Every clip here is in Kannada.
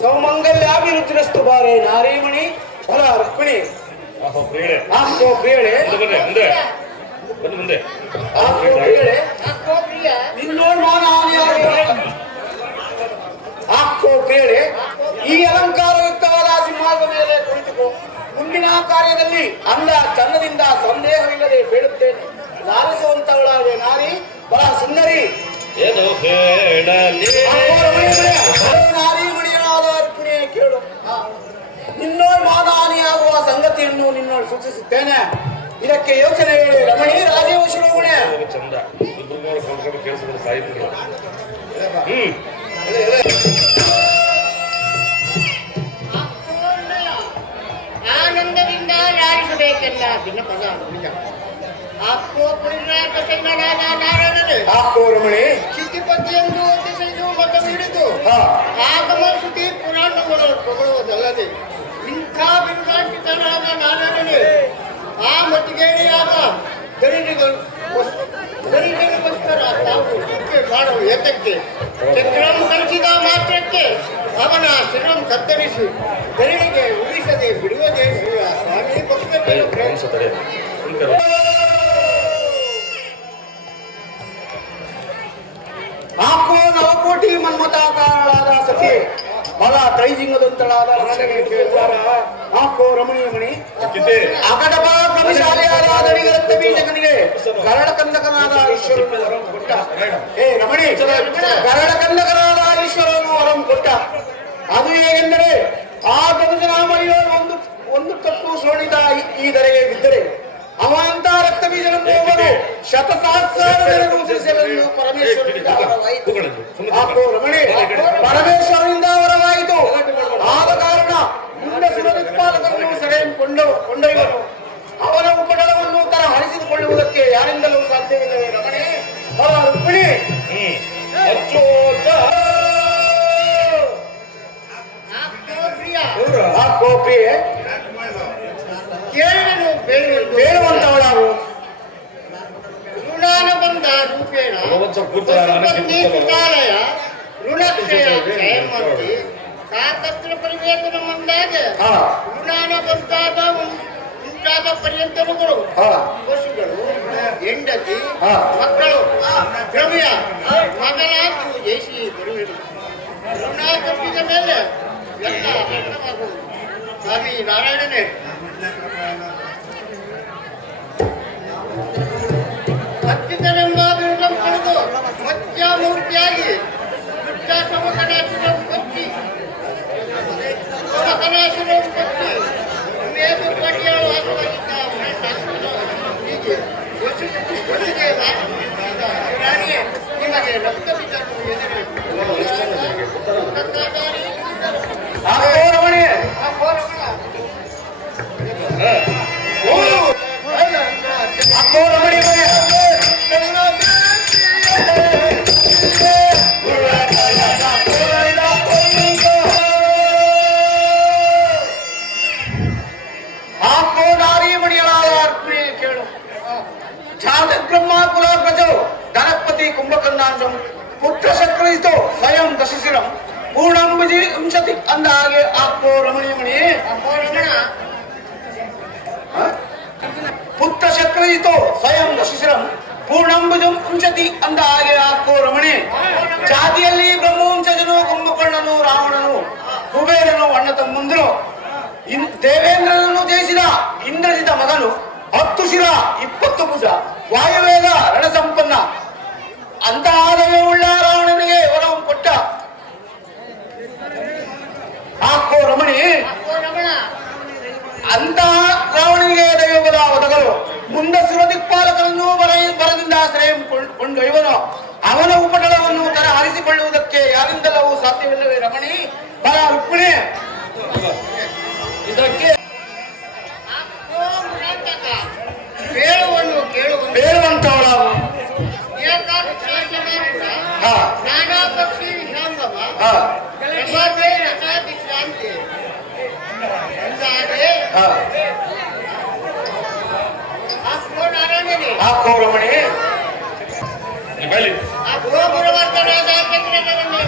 ಸೌಮಂಗಲ್ಯಾಭಿವೃದ್ಧಿರಸ್ತು ಬಾರೆ ನಾರೀಮಣಿ ಹೊಲ ರುಕ್ಮಿಣಿ ಪ್ರಿಯಳೆ ನಿನ್ನೋಡ್ ಮಾನ ಪ್ರಿಯಳೆ ಈ ಅಲಂಕಾರಯುಕ್ತವಾದ ಸಿಂಹಾಸದ ಮೇಲೆ ಕುಳಿತುಕೋ. ಮುಂದಿನ ಕಾರ್ಯದಲ್ಲಿ ಅಂದ ಚನ್ನದಿಂದ ಸಂದೇಹವಿಲ್ಲದೆ ಬೇಡುತ್ತೇನೆ. ಲಾಲಿಸುವಂತವಳಾದೆ ನಾರಿ ಬರ ಸುಂದರಿ ನಾರೀಮಣಿಯಾದ ರುಕ್ಮಿಣಿಯ ಕೇಳು. ನಿನ್ನೋಡ್ ಮಾದಾನಿಯಾಗುವ ಸಂಗತಿಯನ್ನು ನಿನ್ನೋಡು ಸೂಚಿಸುತ್ತೇನೆ. ಇದಕ್ಕೆ ಯೋಚನೆ ಹೇಳಿ ರಮಣಿ ರಾಜೀವ ಶಿರೋಮಣಿ. ಚಂದ ಆನಂದದಿಂದ ಲಾಲಿಸಬೇಕೆಲ್ಲ ಭಿನ್ನಪದ ಆಪ್ಕೋ ಪುರಿರಾಜ ಸಂಗನಾದ ನಾರಾಯಣನೇ ಆಪ್ಕೋ ರಮಣಿ ಚಿತ್ತಿಪತಿಯೆಂದು ಒತ್ತಿಸಲು ಮತ ಹಿಡಿದು ಆಗಮ ಶ್ರುತಿ ಪುರಾಣಗಳು ಹೊಗಳುವುದಲ್ಲದೆ ಇಂಥ ಬಿರುಗಾಂಚಿತನಾದ ನಾರಾಯಣನೇ ಆ ಮತಿಗೇಡಿಯಾದ ಗರಿಗಳಿಗೋಸ್ಕರ ತಾವು ಟೀಕೆ ಮಾಡುವ ಏತಕ್ಕೆ ಚಕ್ರಂ ಕಳಿಸಿದ ಮಾತ್ರಕ್ಕೆ ಅವನ ಶಿರಂ ಕತ್ತರಿಸಿ ಗರಿಗಳಿಗೆ ಉಳಿಸದೆ ಬಿಡುವುದೇ ಸ್ವಾಮಿ ಭಕ್ತರು ಆಕೋ ನವಕೋಟಿ ಮನ್ಮತಾಕಾರಳಾದ ಸಖಿ ಬಲ ತ್ರೈಜಿಂಗದಂತಳಾದ ಆಕೋ ರಮಣೀಯ ಮಣಿ ಅಕಟಪ ಪ್ರಭುಶಾಲಿಯಾದ ದಣಿಗರತ್ತ ಬೀಜಕನಿಗೆ ಕರಡ ಕಂದಕನಾದ ಈಶ್ವರನು ಕೊಟ್ಟ. ರಮಣಿ ಕರಡ ಕಂದಕನಾದ ಈಶ್ವರನು ವರಂ ಕೊಟ್ಟ. ಅದು ಹೇಗೆಂದರೆ ಆ ಗಮಜನಾಮಣಿಯ ಒಂದು ತಪ್ಪು ಸೋಣಿದ ಈ ಧರೆಗೆ ಬಿದ್ದರೆ ಅವಂತ ರಕ್ತ ಬೀಜವನ್ನು ಅವರು ಶತಸಹಸ್ರಾರಗಳನ್ನು ರೂಪಿಸಲೆಂದು ಪರಮೇಶ್ವರನಿಂದ ವರವಾಯಿತು. ಆದ ಕಾರಣ ಮುಂದೆ ಸುರದಿಕ್ಪಾಲಕರನ್ನು ಸೆರೆ ಕೊಂಡೊಯ್ಯನು. ಅವನ ಉಪಟಳವನ್ನು ತರ ಹರಿಸಿಕೊಳ್ಳುವುದಕ್ಕೆ ಯಾರಿಂದಲೂ ಸಾಧ್ಯವಿಲ್ಲವೇ ರಮಣಿ ರುಕ್ಮಿಣಿ ಪ್ರಿಯೆ ಬೇಡುವಂತವಳಾಗು. ಋಣಾನ ಬಂದ ರೂಪೇಣ ಋಣಾಲಯ ಋಣಕ್ಷಯ ಜಯಮೂರ್ತಿ ಕಾಕತ್ರ ಪರಿವೇತನ ಬಂದಾಗ ಋಣಾನ ಬಂದಾದ ಉಂಟಾದ ಪರ್ಯಂತರುಗಳು ಪಶುಗಳು ಹೆಂಡತಿ ಮಕ್ಕಳು ದ್ರವ್ಯ ಮಗನಾಗಿ ಜಯಿಸಿ ಬರುವುದು. ಋಣ ತಪ್ಪಿದ ಮೇಲೆ ಎಲ್ಲ ಅಪಕೃತವಾಗುವುದು. ಸ್ವಾಮಿ ನಾರಾಯಣನೇ ಅಚ್ಯುತನೆಂಬ ಬಿರುದಂ ಪಡೆದು ಮತ್ಸ್ಯಮೂರ್ತಿಯಾಗಿ ಸಮಕನಾಶುರಂ ಕೊಚ್ಚಿ ಮೇದು ಪಟ್ಟಿಯ ವಾಸವಾಗಿದ್ದ ಹೀಗೆ ನಿಮಗೆ ರಕ್ತ ಬಿದ್ದನ್ನು ಧನಪತಿ ಪುತ್ರ ಶಕ್ರಯಿತೋ ಸ್ವಯಂ ದಶಶಿರಂ ಪೂರ್ಣಂಬುಜಿ ವಿಂಶತಿ ಅಂದ ಹಾಗೆ ಆಕೋ ರಮಣೀಯ ಮಣಿ ಪುತ್ರ ಶಕ್ರಯಿತೋ ಸ್ವಯಂ ದಶಶಿರಂ ಪೂರ್ಣಂಬುಜಂ ವಿಂಶತಿ ಅಂದ ಹಾಗೆ ಆಕೋ ರಮಣಿ. ಜಾತಿಯಲ್ಲಿ ಬ್ರಹ್ಮವಂಶಜನು ಕುಂಭಕರ್ಣನು ರಾವಣನು ಕುಬೇರನು ಅಣ್ಣ ತಮ್ಮಂದಿರು ದೇವೇಂದ್ರನನ್ನು ಜಯಿಸಿದ ಇಂದ್ರಜಿತ ಮಗನು 10 ಶಿರ 20 ಭುಜ ವಾಯುವೇಗ ರಣಸಂಪನ್ನ ಅಂತಹ ಆದವ್ಯವುಳ್ಳ ರಾವಣನಿಗೆ ವರವನ್ನು ಕೊಟ್ಟ ಆಕೋ ರಮಣಿ. ಅಂತಹ ರಾವಣನಿಗೆ ದೈವದ ಒದಗಲು ಮುಂದೆ ಸುರದಿಕ್ಪಾಲಕರನ್ನು ಬರದಿಂದ ಆಶ್ರಯ ಕೊಂಡೊಯ್ಯವನು. ಅವನ ಉಪಟಳವನ್ನು ತರ ಹರಿಸಿಕೊಳ್ಳುವುದಕ್ಕೆ ಯಾರಿಂದಲವೂ ಸಾಧ್ಯವಿಲ್ಲವೇ ರಮಣಿ ಬರ ರುಕ್ಮಿಣಿ. ಇದಕ್ಕೆ ಬೇಡುವಂತವಳ ನಾನಾ ಹಾಗಾದ್ರೆ ಹಾ ಹಾಕೋ ನಾರಾಯಣನೇ ಹಾಕೋ ರಮಣಿ ಆ ಗೋಪುರವರ್ಧನಾದ ಚಂದ್ರನನ್ನು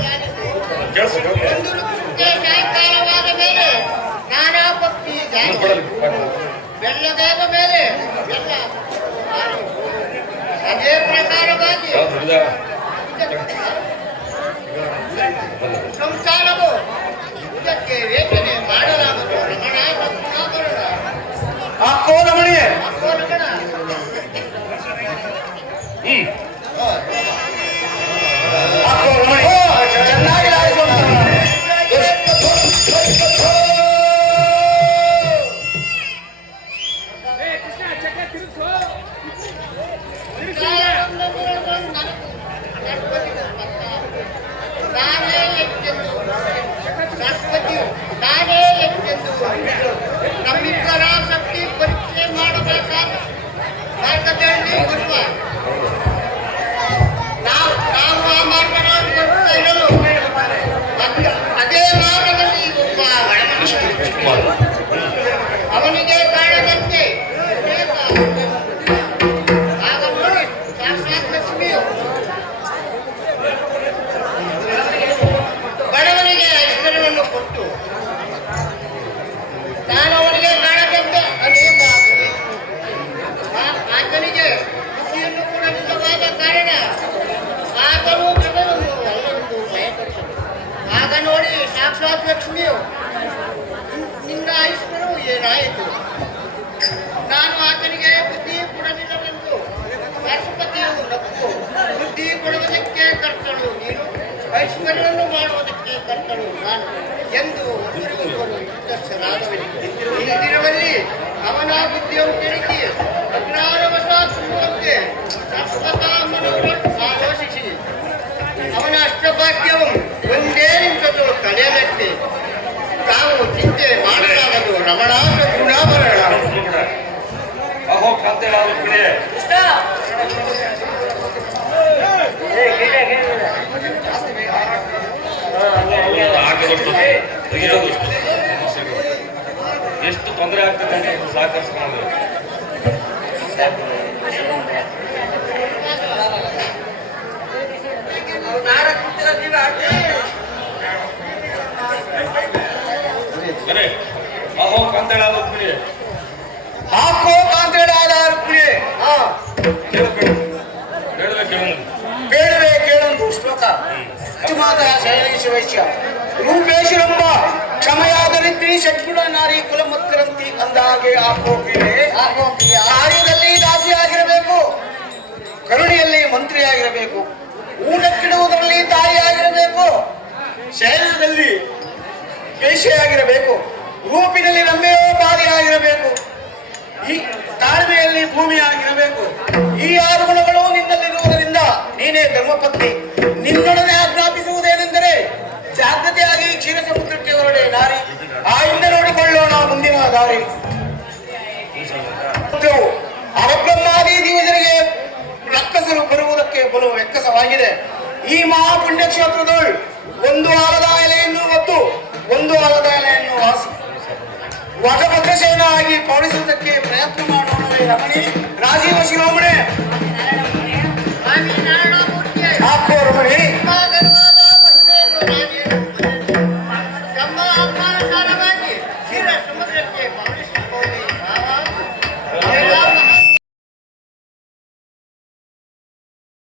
ಕೇಳಿಸ್ತು ಒಂದು ವೃಕ್ಷಕ್ಕೆ ಸಾಯಂಕಾಲವಾದ ಮೇಲೆ ನಾನಾ ಪಕ್ಷಿ ಬೆಳ್ಳದಾದ ಮೇಲೆ ಬೆಲ್ಲ ಅದೇ ಪ್ರಕಾರವಾಗಿ ಸಂಸಾರವು ಇದಕ್ಕೆ ವೇಚನೆ ಮಾಡಲಾಗದು ರಮಣ ರತ್ನಾಭರಣ ಹಾಕೋ ರಮಣಿ ಅಕ್ಕೋ ರಮಣ ಹಾಕೋ ರಮಣಿ ಚೆನ್ನಾಗಿ ಲಾಯಿಸೋಣ. ನಾನೇ ಹೆಚ್ಚೆಂದು ನಮ್ಮಿಬ್ಬರ ಶಕ್ತಿ ಪರೀಕ್ಷೆ ಮಾಡಬೇಕಾದ ಮಾರ್ಗದಲ್ಲಿ ಬರುವ ನಾವು ಆ ಮಾರ್ಗಗಳನ್ನು ಬರುತ್ತಾ ಇರಲು ಅದೇ ಮಾರ್ಗದಲ್ಲಿ ಒಬ್ಬ ಅವನಿಗೆ ಕಾಣದಂತೆ ಆಗ ನೋಡಿ ಸಾಕ್ಷಾತ್ ಲಕ್ಷ್ಮಿಯು ಬಡವನಿಗೆ ಐಶ್ವರ್ಯವನ್ನು ಕೊಟ್ಟು ನಾನು ಅವನಿಗೆ ಕಾಣದಂತೆ ಅನೇಕ ಆತನಿಗೆ ಬುದ್ಧಿಯನ್ನು ಕೊಡಲಿಲ್ಲವಾದ ಕಾರಣ ಆತನು ಕೃಪೆಯನ್ನು ಅಲ್ಲೊಂದು ಭಯಪಡಿಸಲು ಆಗ ನೋಡಿ ಸಾಕ್ಷಾತ್ ಲಕ್ಷ್ಮಿಯು ನಿನ್ನ ಐಶ್ವರ್ಯವು ಏನಾಯಿತು ನಾನು ಆತನಿಗೆ ಬುದ್ಧಿ ಕೊಡಲಿಲ್ಲವೆಂದು ರಾಷ್ಟ್ರಪತಿಯು ನಕ್ಕು ಬುದ್ಧಿ ಕೊಡುವುದಕ್ಕೆ ಕರ್ತಳು ನೀನು ಐಶ್ವರ್ಯವನ್ನು ಮಾಡುವುದಕ್ಕೆ ಕರ್ತಳು ನಾನು ಎಂದು ಒಬ್ಬರಿಗೊಬ್ಬರು ಇಂದಿರುವಲ್ಲಿ ಅವನ ಬುದ್ಧಿಯನ್ನು ಕೆಣಕಿ ಅಜ್ಞಾನವಶಾತ್ ಶಾಶ್ವತ ಅಮ್ಮನವರನ್ನು ಆಲೋಚಿಸಿ ಅವನ ಅಷ್ಟಭಾಗ್ಯವು ಒಂದೇ ನಿಮಿಷದಳು ಕಳೆಯಲಕ್ಕೆ ತಾವು ಚಿಂತೆ ಮಾಡಲಾಗದು ರಮಣಾಸ ಗುಣಾಭರಣ ಅಹೋ ಕಾಂತೆ ಕಡೆ ಎಷ್ಟು ತೊಂದರೆ ಆಗ್ತದೆ ಸಹಕರಿಸ್ಕೊಂಡು ಬರೇ ಅಹೋ ಕಾಂತೆ ಕಡೆ ಹಾಕೋ ಕಾಂತೇಡಾದ ರುಕ್ಮಿಣಿ ಬೇಡವೇ ಕೇಳೊಂದು ಶ್ಲೋಕ ಮಾತ ಶೈಲೇಶ ವೈಶ್ಯ ರೂಪೇಶರಂಬ ಕ್ಷಮಯಾದರಿದ್ರಿ ಷಟ್ಗುಣ ನಾರಿ ಕುಲಮತ್ಕರಂತಿ ಅಂದಾಗೆ ಹಾಕೋ ಕ್ರೀಡೆ ಕಾರ್ಯದಲ್ಲಿ ದಾಸಿಯಾಗಿರಬೇಕು, ಕರುಣೆಯಲ್ಲಿ ಮಂತ್ರಿಯಾಗಿರಬೇಕು, ಊಟಕ್ಕಿಡುವುದರಲ್ಲಿ ತಾಯಿಯಾಗಿರಬೇಕು, ಶೈಲದಲ್ಲಿ ವೇಷೆಯಾಗಿರಬೇಕು, ರೂಪಿನಲ್ಲಿ ರಮ್ಯೋಪಾದಿಯಾಗಿರಬೇಕು, ಈ ತಾಳ್ಮೆಯಲ್ಲಿ ಭೂಮಿಯಾಗಿರಬೇಕು. ಈ 6 ಗುಣಗಳು ನಿನ್ನಲ್ಲಿರುವುದರಿಂದ ನೀನೇ ಧರ್ಮಪತ್ನಿ. ನಿನ್ನೊಡನೆ ಆಜ್ಞಾಪಿಸುವುದೇನೆಂದರೆ ಜಾಗ್ರತೆಯಾಗಿ ಕ್ಷೀರ ಸಮುದ್ರಕ್ಕೆ ಹೊರಡೆ ನಾರಿ. ಆ ಹಿಂದೆ ನೋಡಿಕೊಳ್ಳೋಣ ಮುಂದಿನ ದಾರಿ. ಅವಬ್ರಹ್ಮಾದಿ ದಿವಸರಿಗೆ ರಕ್ಕಸರು ಬರುವುದಕ್ಕೆ ಬಲು ವ್ಯಕ್ಕಸವಾಗಿದೆ. ಈ ಮಹಾಪುಣ್ಯ ಕ್ಷೇತ್ರದೊಳ್ ಒಂದು ಆಲದ ಎಲೆಯನ್ನು ಮತ್ತು ಒಂದು ಆಲದ ಎಲೆಯನ್ನು ವಾಸಿ ವಟಭದ್ರಸೇನ ಆಗಿ ಪೌಡಿಸುವುದಕ್ಕೆ ಪ್ರಯತ್ನ ಮಾಡೋಣವೇ ರಮಣಿ. ರಾಜೀವ ಶಿರೋಮಣೆ ಹಾಕೋ ರಮಣಿ. ಸಮುದ್ರಕ್ಕೆ